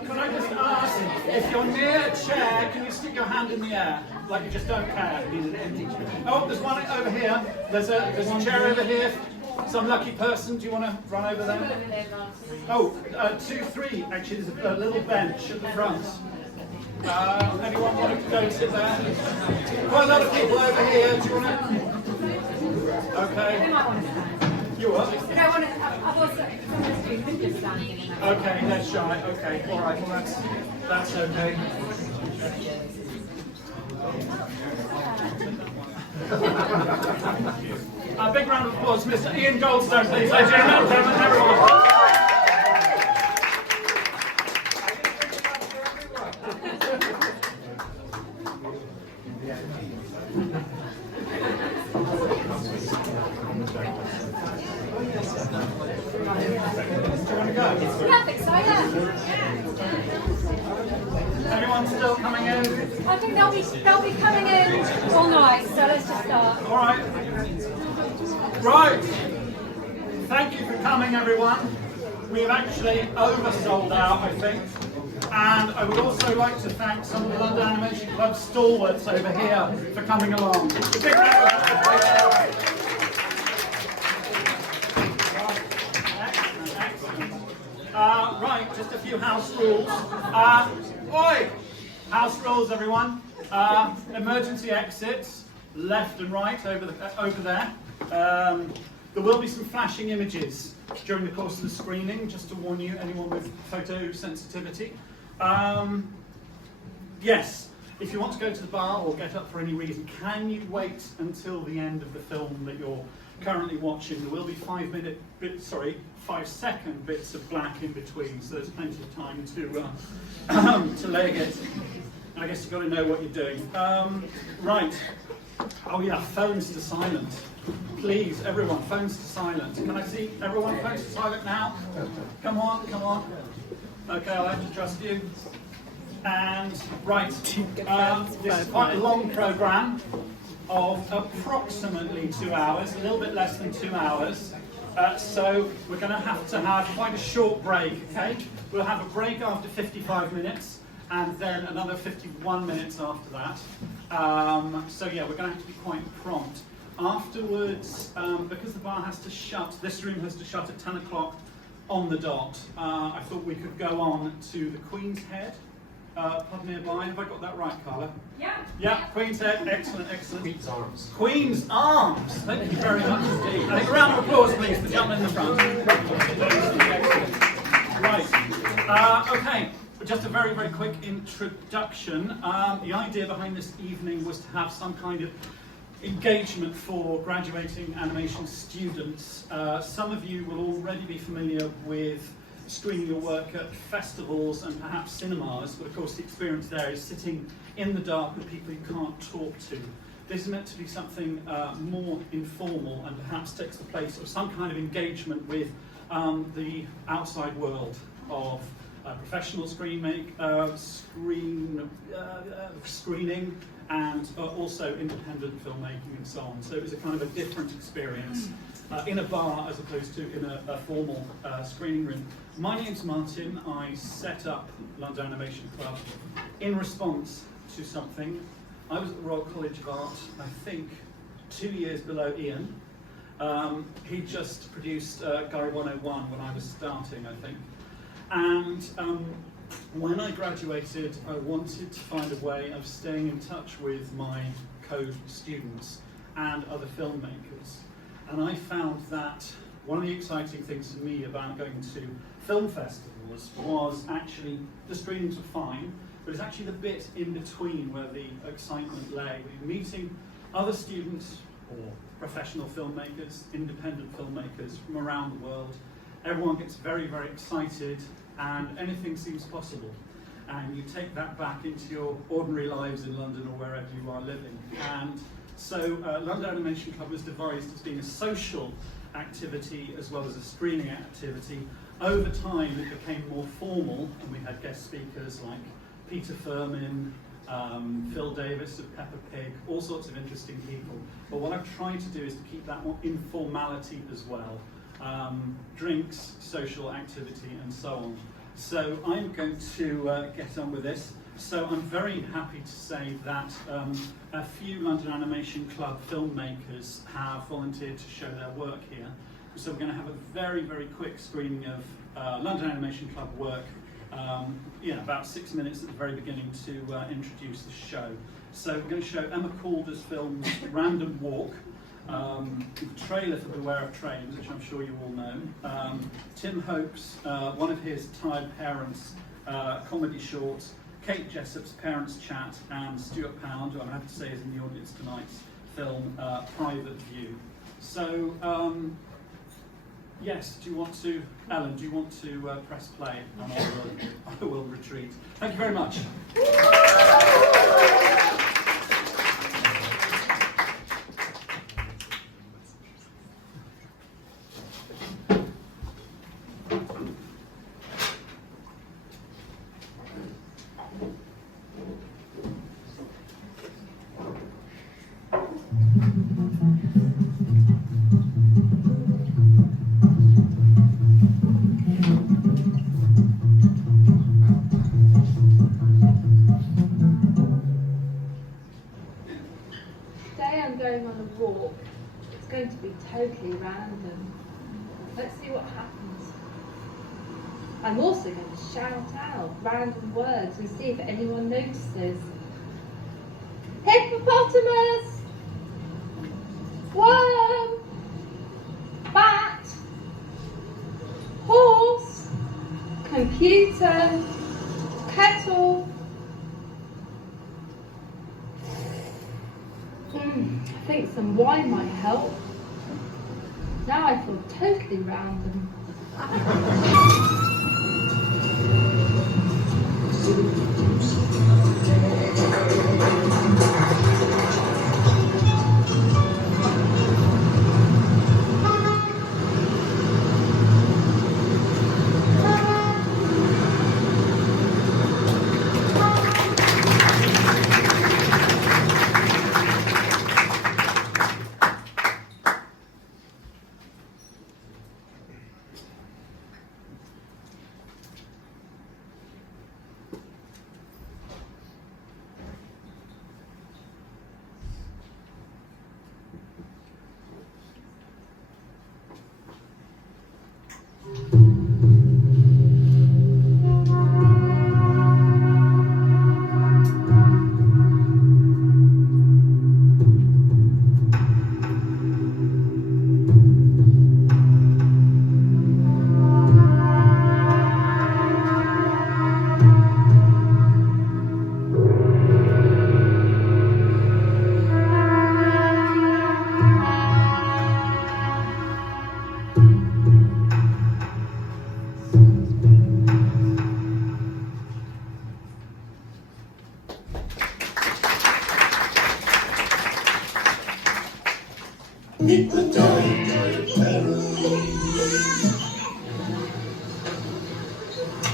Can I just ask, if you're near a chair, can you stick your hand in the air, like you just don't care? Oh, there's one over here. There's a chair over here. Some lucky person. Do you want to run over there? Oh, 2, 3. Actually, there's a little bench at the front. Anyone want to go and sit there? Quite a lot of people over here. Do you want to? Okay. You what? I've also some of the students just standing in that. Okay, that's shy. Okay, all right. Well, that's okay. A big round of applause, Mr. Ian Gouldstone, please, ladies and gentlemen, everyone. Everyone still coming in? I think they'll be coming in all night, so let's just start. All right. Right. Thank you for coming, everyone. We've actually oversold out, I think. And I would also like to thank some of the London Animation Club stalwarts over here for coming along. Big round of applause. Right, just a few house rules. House rules, everyone. Emergency exits, left and right over there. There will be some flashing images during the course of the screening, just to warn you, anyone with photo sensitivity. Yes, if you want to go to the bar or get up for any reason, can you wait until the end of the film that you're currently watching? There will be 5-second bits of black in between, so there's plenty of time to leg it. I guess you've got to know what you're doing. Right. Oh yeah, phones to silent. Please, everyone, phones to silent. Can I see everyone phones to silent now? Come on, come on. Okay, I'll have to trust you. And, right, this is quite a long programme of approximately 2 hours, a little bit less than 2 hours. So we're going to have quite a short break, okay? We'll have a break after 55 minutes, and then another 51 minutes after that. So yeah, we're going to have to be quite prompt. Afterwards, because the bar has to shut, this room has to shut at 10 o'clock on the dot, I thought we could go on to the Queen's Head pub nearby. Have I got that right, Carla? Yeah. Yeah, Queen's Head, excellent, excellent. Queen's Arms. Queen's Arms, thank you very much indeed. A round of applause, please, for the gentleman in the front. Right, okay, just a very, very quick introduction. The idea behind this evening was to have some kind of engagement for graduating animation students. Some of you will already be familiar with screening your work at festivals and perhaps cinemas, but of course the experience there is sitting in the dark with people you can't talk to. This is meant to be something more informal and perhaps takes the place of some kind of engagement with the outside world of professional screening and also independent filmmaking and so on. So it was a kind of a different experience in a bar as opposed to in a formal screening room. My name's Martin. I set up London Animation Club in response to something. I was at the Royal College of Art, I think 2 years below Ian. He just produced Guy 101 when I was starting, I think. And when I graduated, I wanted to find a way of staying in touch with my co-students and other filmmakers. And I found that one of the exciting things for me about going to film festivals was actually, the screenings were fine, but it's actually the bit in between where the excitement lay. We were meeting other students or professional filmmakers, independent filmmakers from around the world. Everyone gets very, very excited and anything seems possible. And you take that back into your ordinary lives in London or wherever you are living. And so London Animation Club was devised as being a social activity as well as a screening activity. Over time it became more formal and we had guest speakers like Peter Firmin, Phil Davis of Peppa Pig, all sorts of interesting people. But what I've tried to do is to keep that more informality as well. Drinks, social activity and so So I'm going to get on with this. So I'm very happy to say that a few London Animation Club filmmakers have volunteered to show their work here. So we're going to have a very, very quick screening of London Animation Club work, about 6 minutes at the very beginning to introduce the show. So we're going to show Emma Calder's film Random Walk, the trailer for Beware of Trains, which I'm sure you all know, Tim Hope's, one of his tired parents, comedy short, Kate Jessop's Parents Chat, and Stuart Pound, who I'm happy to say is in the audience tonight's film, Private View. So, yes, Ellen, do you want to press play? And I will retreat. Thank you very much. Totally random. Let's see what happens. I'm also going to shout out random words and see if anyone notices. Hippopotamus, worm, bat, horse, computer, kettle. I think some wine might help. Now I feel totally random.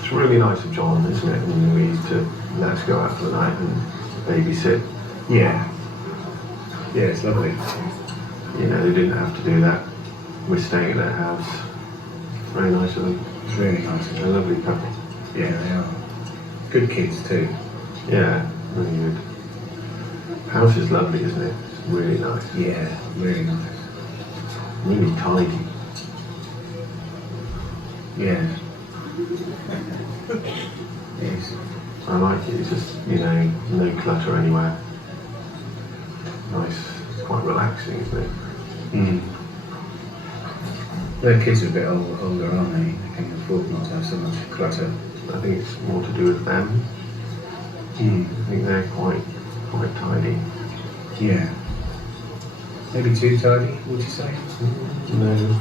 It's really nice of John, isn't it, and Louise to let us go out for the night and babysit. Yeah. Yeah, it's lovely. You know, they didn't have to do that. We're staying at their house. It's very nice of them. It's really nice. They're a lovely couple. Yeah, they are. Good kids too. Yeah, really good. House is lovely, isn't it? It's really nice. Yeah, really nice. Really tidy. Yeah. It is. I like it. It's just, no clutter anywhere. Nice. It's quite relaxing, isn't it? Mm. Their kids are a bit older, aren't they? They can afford not to have so much clutter. I think it's more to do with them. Mm. I think they're quite tidy. Yeah. Maybe too tidy, would you say? No.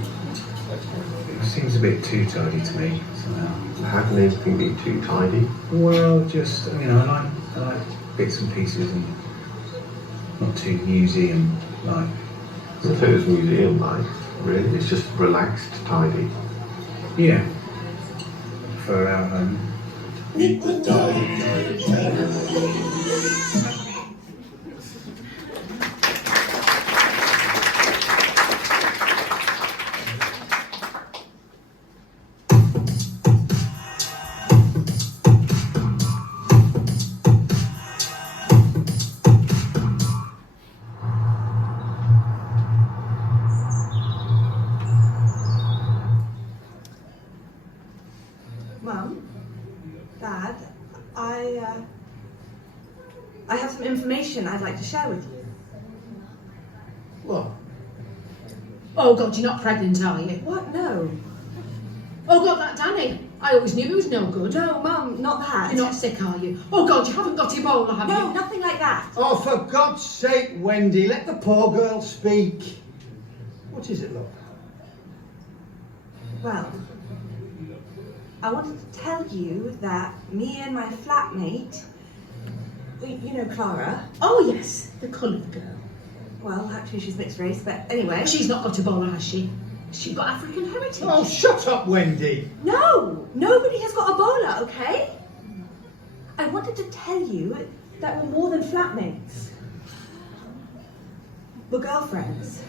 It seems a bit too tidy to me, somehow. How can anything be too tidy? Well, just, I like bits and pieces and not too museum-like. I don't think it's museum-like, really. It's just relaxed, tidy. Yeah. For our home. Meet the dog. information I'd like to share with you. What? Oh God, you're not pregnant, are you? What? No. Oh God, that Danny. I always knew he was no good. No, Mum, not that. You're not sick, are you? Oh God, you haven't got Ebola, have No, you? nothing like that. Oh, for God's sake, Wendy, let the poor girl speak. What is it, love? Well, I wanted to tell you that me and my flatmate, you know Clara? Oh yes, the coloured girl. Well, actually she's mixed race, but anyway. She's not got Ebola, has she? She's got African heritage. Oh, shut up, Wendy. No, nobody has got Ebola, okay? I wanted to tell you that we're more than flatmates. We're girlfriends.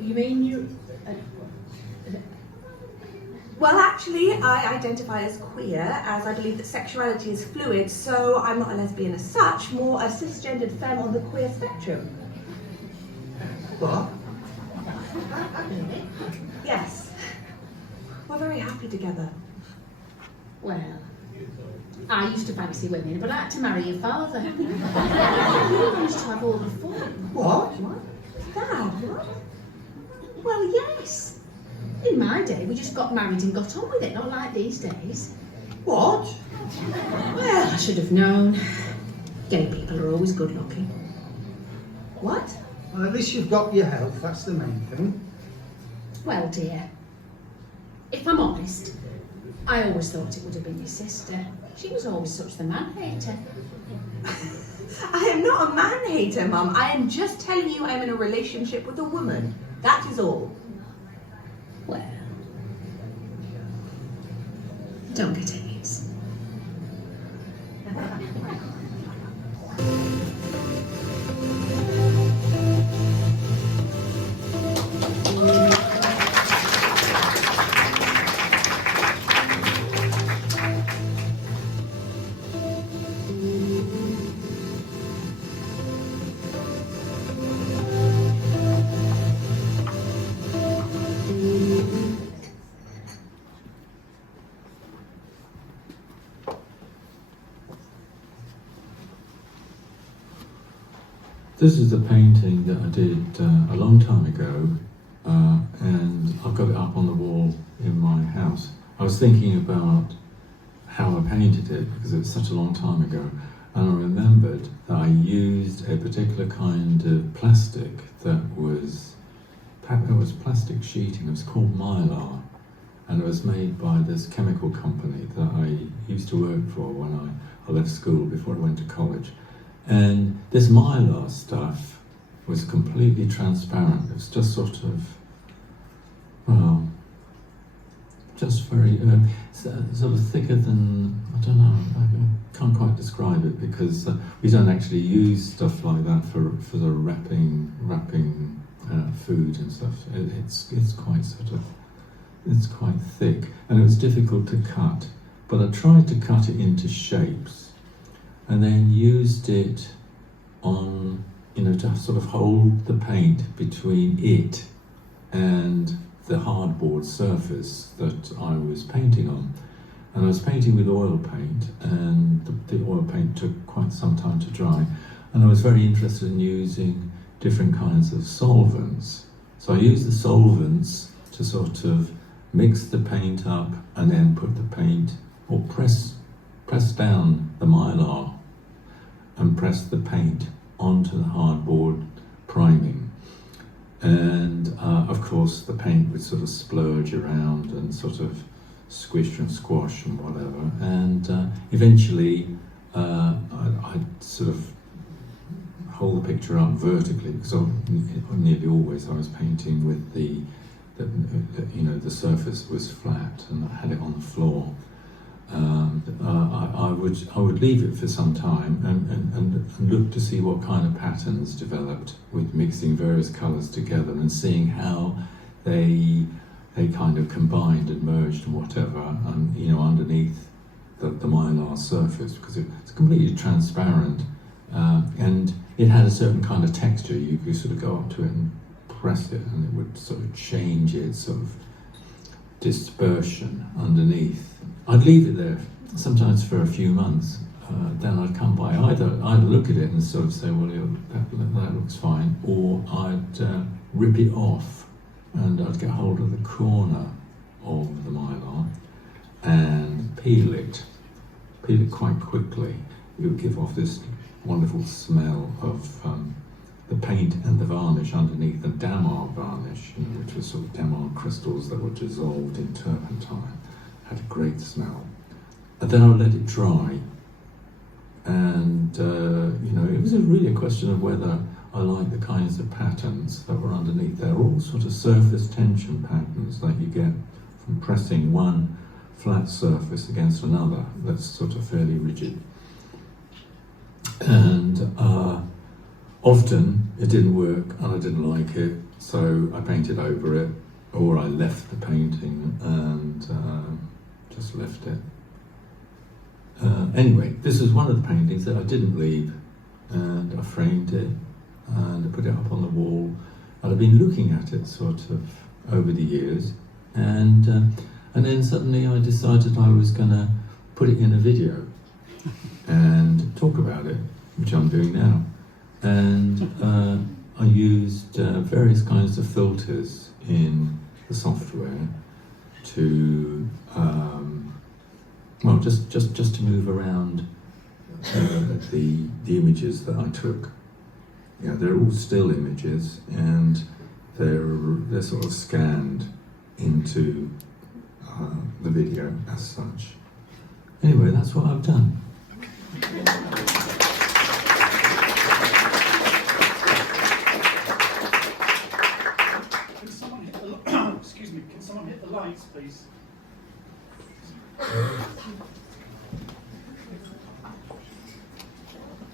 You mean you... Well, actually, I identify as queer, as I believe that sexuality is fluid, so I'm not a lesbian as such, more a cisgendered femme on the queer spectrum. What? Yes. We're very happy together. Well, I used to fancy women, but I had to marry your father. You managed to have all the fun. What? Dad, what? Well, yes. In my day, we just got married and got on with it, not like these days. What? Well, I should have known. Gay people are always good looking. What? Well, at least you've got your health, that's the main thing. Well, dear, if I'm honest, I always thought it would have been your sister. She was always such the man-hater. I am not a man-hater, Mum. I am just telling you I'm in a relationship with a woman. That is all. Well, don't get AIDS. This is a painting that I did a long time ago, and I've got it up on the wall in my house. I was thinking about how I painted it because it was such a long time ago, and I remembered that I used a particular kind of plastic that was plastic sheeting. It was called Mylar, and it was made by this chemical company that I used to work for when I left school before I went to college. And this Mylar stuff was completely transparent. It was just sort of, well, just very, sort of thicker than, I don't know, I can't quite describe it because we don't actually use stuff like that for the wrapping food and stuff. It's quite sort of, it's quite thick, and it was difficult to cut, but I tried to cut it into shapes and then used it on, to sort of hold the paint between it and the hardboard surface that I was painting on. And I was painting with oil paint, and the oil paint took quite some time to dry. And I was very interested in using different kinds of solvents. So I used the solvents to sort of mix the paint up and then put the paint, or press down the Mylar and press the paint onto the hardboard priming. And of course the paint would sort of splurge around and sort of squish and squash and whatever. And eventually I'd sort of hold the picture up vertically, because nearly always I was painting with the surface was flat and I had it on the floor. I would leave it for some time and look to see what kind of patterns developed with mixing various colours together and seeing how they kind of combined and merged and whatever, and underneath the Mylar surface, because it's completely transparent, and it had a certain kind of texture. You could sort of go up to it and press it and it would sort of change its sort of dispersion underneath. I'd leave it there sometimes for a few months then I'd come by, either look at it and sort of say, well, that looks fine, or I'd rip it off and I'd get hold of the corner of the mylar and peel it quite quickly. It would give off this wonderful smell of the paint and the varnish underneath, the damar varnish, which was sort of damar crystals that were dissolved in turpentine. Had a great smell. And then I would let it dry. And, it was really a question of whether I liked the kinds of patterns that were underneath. They're all sort of surface tension patterns that you get from pressing one flat surface against another that's sort of fairly rigid. And often it didn't work and I didn't like it, so I painted over it, or I left the painting and just left it. Anyway, this was one of the paintings that I didn't leave, and I framed it and I put it up on the wall, and I've been looking at it sort of over the years, and then suddenly I decided I was going to put it in a video and talk about it, which I'm doing now. And I used various kinds of filters in the software to just to move around the images that I took. Yeah, they're all still images, and they're sort of scanned into the video as such. Anyway, that's what I've done. Can someone hit the excuse me? Can someone hit the lights, please?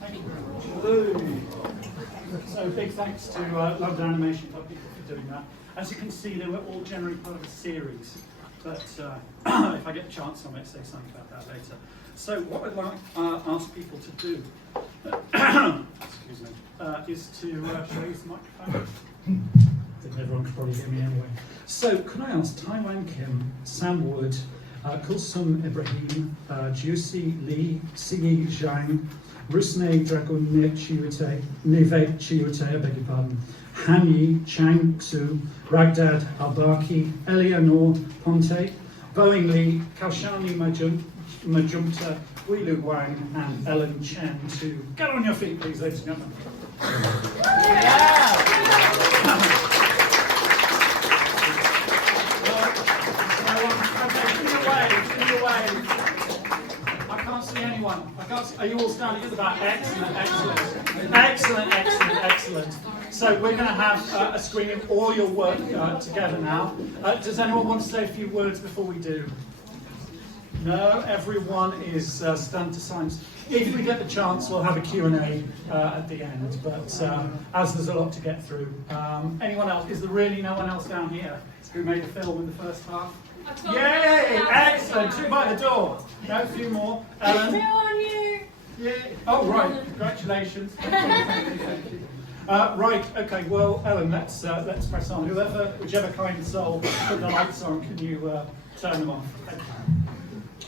Thank you very much. Hello. So big thanks to London Animation Club people for doing that. As you can see, they were all generally part of a series, but if I get a chance, I might say something about that later. So what I'd like to ask people to do, excuse me, is to show you some microphone. Didn't everyone could probably hear me anyway. So could I ask Taewan Kim, Sam Wood, Kulsum, Ebrahim, Jiusi, Lee, Siyi, Zhang, Rusnė, Dragūnevičiūtė, I beg your pardon, Hanyi, Chang Xu, Raghad, Albarqi, Eleanor, Ponté, Bbang Lee, Kaushani Majumta, Guilu Wang, and Ellen Chen to get on your feet, please, ladies and gentlemen. I can't see anyone. Are you all standing at the back? Excellent. So we're going to have a screen of all your work together now. Does anyone want to say a few words before we do? No, everyone is stunned to silence. If we get the chance, we'll have a Q&A at the end, but as there's a lot to get through. Anyone else? Is there really no one else down here who made a film in the first half? Yay! Excellent! Two by the door. No, a few more. Ellen? Who are you? Yeah. Oh, right. Congratulations. Thank you. Right. Okay. Well, Ellen, let's press on. Whichever kind soul put the lights on, can you turn them off? Thank you.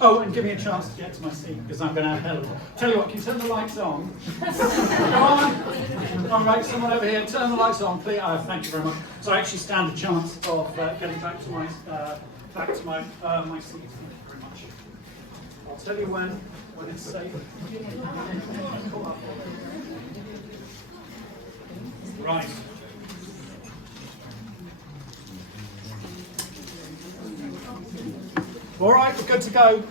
Oh, and give me a chance to get to my seat, because I'm going to have hell of it. Tell you what, can you turn the lights on? Go on. All right, someone over here, turn the lights on, please. Thank you very much. So I actually stand a chance of getting back to my my seat. Thank you very much. I'll tell you when it's safe. Right. All right, we're good to go.